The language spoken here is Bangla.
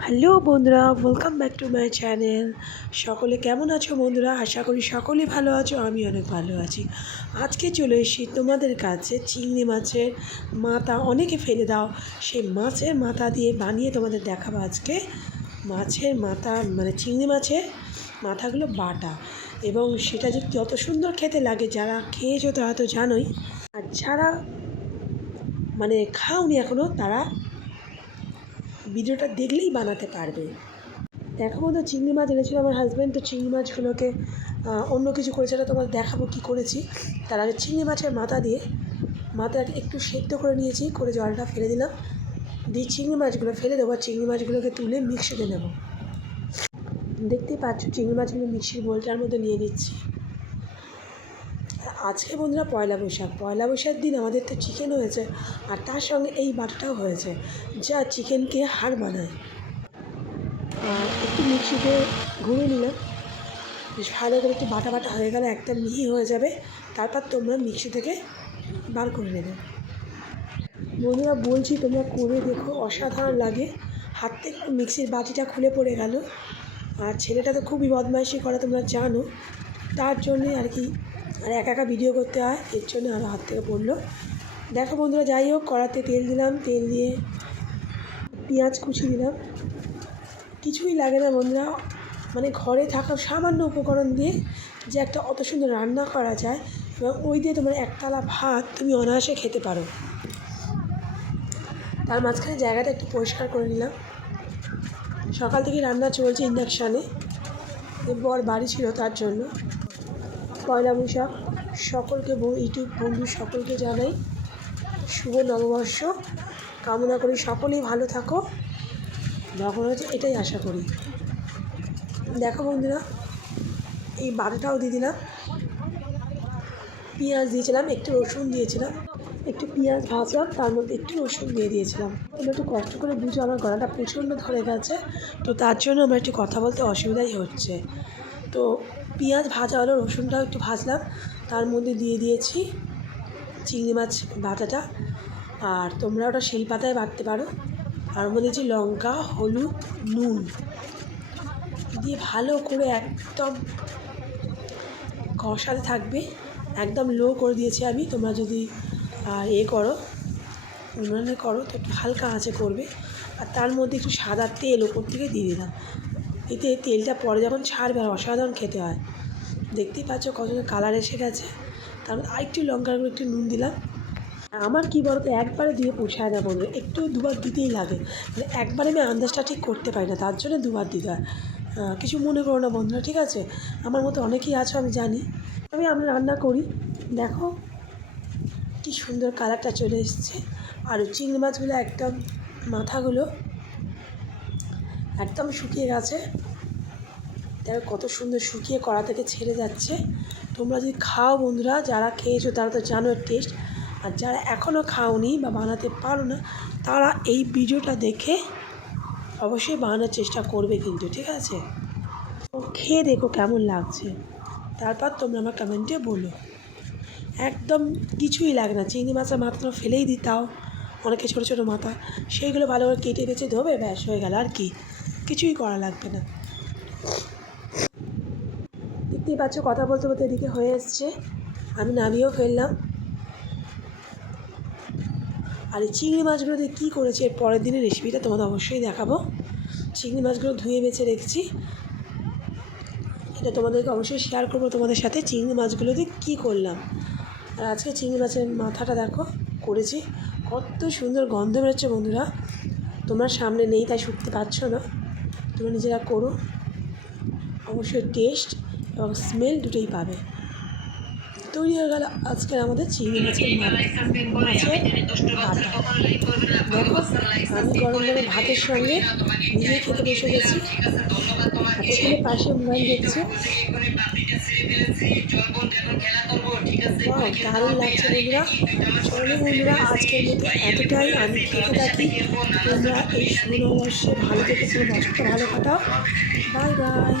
হ্যালো বন্ধুরা welcome back to my channel সকলে কেমন আছো বন্ধুরা? আশা করি সকলেই ভালো আছো, আমি অনেক ভালো আছি। আজকে চলে এসেছি তোমাদের কাছে চিংড়ি মাছের মাথা অনেকে ফেলে দাও। সেই মাছের মাথা দিয়ে বানিয়ে তোমাদের দেখাবো আজকে। মাছের মাথা মানে চিংড়ি মাছের মাথাগুলো বাটা। এবং সেটা যে যত সুন্দর খেতে লাগে, যারা খেয়েছো তারা তো জানোই। আর যারা মানে খাওনি এখনও তারা ভিডিওটা দেখলেই বানাতে পারবে। দেখো বন্ধু, চিংড়ি মাছ এনেছিল আমার হাজব্যান্ড তো চিংড়ি মাছগুলোকে অন্য কিছু করেছে সেটা তোমার দেখাবো কী করেছি। তার আগে চিংড়ি মাছের মাথা দিয়ে মাথাটাকে একটু সেদ্ধ করে নিয়েছি, করে জলটা ফেলে দিলাম। দিয়ে চিংড়ি মাছগুলো ফেলে দেবো, আর চিংড়ি মাছগুলোকে তুলে মিক্সিতে নেব। দেখতেই পাচ্ছ, চিংড়ি মাছগুলো মিক্সির বোলটার মধ্যে নিয়ে নিচ্ছি। আজকে বন্ধুরা পয়লা বৈশাখ। পয়লা বৈশাখ দিন আমাদের তো চিকেন হয়েছে আর তার সঙ্গে এই বাটাটাও হয়েছে, যা চিকেনকে বানায় আর একটু মিক্সিতে ঘুরে নিলাম। বেশ ভালো করে একটু বাটা বাটা হয়ে গেলে একটা মিহি হয়ে যাবে, তারপর তোমরা মিক্সি থেকে বার করে নেবে। বন্ধুরা বলছি, তোমরা করে দেখো, অসাধারণ লাগে। হাত থেকে মিক্সির বাটিটা খুলে পড়ে গেল। আর ছেলেটা তো খুবই বদমাইশি করে, তোমরা জানো। তার জন্যই আর কি আর একা একা ভিডিও করতে হয়, এর জন্য আরও হাত থেকে পড়ল। দেখো বন্ধুরা, যাই হোক, কড়াতে তেল দিলাম, তেল দিয়ে পেঁয়াজ কুচি দিলাম। কিছুই লাগে না বন্ধুরা মানে ঘরে থাকা সামান্য উপকরণ দিয়ে যে একটা অত সুন্দর রান্না করা যায়, এবং ওই দিয়ে তোমার একতলা ভাত তুমি অনায়াসে খেতে পারো। তার মাঝখানে জায়গাটা একটু পরিষ্কার করে নিলাম। সকাল থেকে রান্না চলছে ইন্ডাকশানে। বর বাড়ি ছিল তার জন্য। পয়লা বৈশাখ সকলকে ইউটিউব বন্ধু সকলকে জানাই শুভ নববর্ষ। কামনা করি সকলেই ভালো থাকো। ভগবানের এটাই আশা করি। দেখো বন্ধুরা, এই বাটাটাও দিয়ে দিলাম। পেঁয়াজ দিয়েছিলাম, একটু রসুন দিয়েছিলাম, একটু পেঁয়াজ ভাজলাম, তার মধ্যে একটু রসুন দিয়ে দিয়েছিলাম। তোমরা একটু কষ্ট করে বুঝো, আমার গলাটা প্রচণ্ড ধরে গেছে, তো তার জন্য আমার একটু কথা বলতে অসুবিধাই হচ্ছে। তো পেঁয়াজ ভাজা হলো, রসুনটাও একটু ভাজলাম। তার মধ্যে দিয়ে দিয়েছি চিংড়ি মাছ বাটাটা। আর তোমরা ওটা শিল পাতায় বাটতে পারো। আর মধ্যে দিয়েছি লঙ্কা, হলুদ, নুন। দিয়ে ভালো করে একদম কষাতে থাকবে। একদম লো করে দিয়েছি আমি। তোমরা যদি এ করো, উনুনে করো, তো একটু হালকা আঁচে করবে। আর তার মধ্যে একটু সাদা তেল ওপর থেকে দিয়ে দিলাম। এতে তেলটা পরে যখন ছাড়বে, আর অসাধারণ খেতে হয়। দেখতেই পাচ্ছ কত কালার এসে গেছে। তারপর আরেকটু লঙ্কার গুঁড়ো, একটু নুন দিলাম। আমার কী বলো তো একবারে দিয়ে পোষায় না বলবে একটু দুবার দিতেই লাগে। মানে একবারে আমি আন্দাজটা ঠিক করতে পারি না, তার জন্য দুবার দিতে হয়। কিছু মনে করো না বন্ধুরা, ঠিক আছে? আমার মতো অনেকেই আছো, আমি জানি। আমি আমরা রান্না করি। দেখো কি সুন্দর কালারটা চলে এসছে। আর চিংড়ি মাছগুলো একদম মাথাগুলো একদম শুকিয়ে গেছে। দেখো কত সুন্দর শুকিয়ে কড়া থেকে ছেড়ে যাচ্ছে। তোমরা যদি খাও বন্ধুরা, যারা খেয়েছো তারা তো জানো টেস্ট আর যারা এখনও খাওনি বা বানাতে পারো না, তারা এই ভিডিওটা দেখে অবশ্যই বানানোর চেষ্টা করবে কিন্তু, ঠিক আছে? খেয়ে দেখো কেমন লাগছে। তারপর তোমরা আমার কমেন্টে বলো। একদম কিছুই লাগে না। চিংড়ি মাছের মাথাটা ফেলেই দিতাও। অনেকে ছোটো ছোটো মাথা। সেইগুলো ভালো করে কেটে বেছে ধোবে, ব্যাস হয়ে গেল। আর কি? কিছুই করা লাগবে না। দেখতেই পাচ্ছ, কথা বলতে বলতে এদিকে হয়ে এসছে। আমি নামিয়েও ফেললাম। আর এই চিংড়ি মাছগুলো দিয়ে কী করেছি, এর পরের দিনের রেসিপিটা তোমাদের অবশ্যই দেখাবো। চিংড়ি মাছগুলো ধুয়ে বেছে রেখেছি। এটা তোমাদেরকে অবশ্যই শেয়ার করব তোমাদের সাথে চিংড়ি মাছগুলো দিয়ে কী করলাম। আর আজকে চিংড়ি মাছের মাথাটা দেখো, করেছি। কত সুন্দর গন্ধ বেরোচ্ছে বন্ধুরা। তোমরা সামনে নেই, তাই শুকতে পাচ্ছ না। তোমরা নিজেরা করো। অবশ্যই টেস্ট এবং স্মেল দুটোই পাবে। তৈরি হয়ে গেল আজকের আমাদের চিংড়ি মাছের আমি গরম গরম ভাতের সঙ্গে নিজে খেতে বসে গেছি। ছেলে পাশে মোবাইল দেখছে। দারুণ লাগছে বন্ধুরা। চলো বন্ধুরা, আজকের মতো এতটাই। আমি খেতে থাকি। তোমরা এই সুনবর্ষে ভালো থেকে পুরো বছরটা ভালো কাটাও। Bye bye.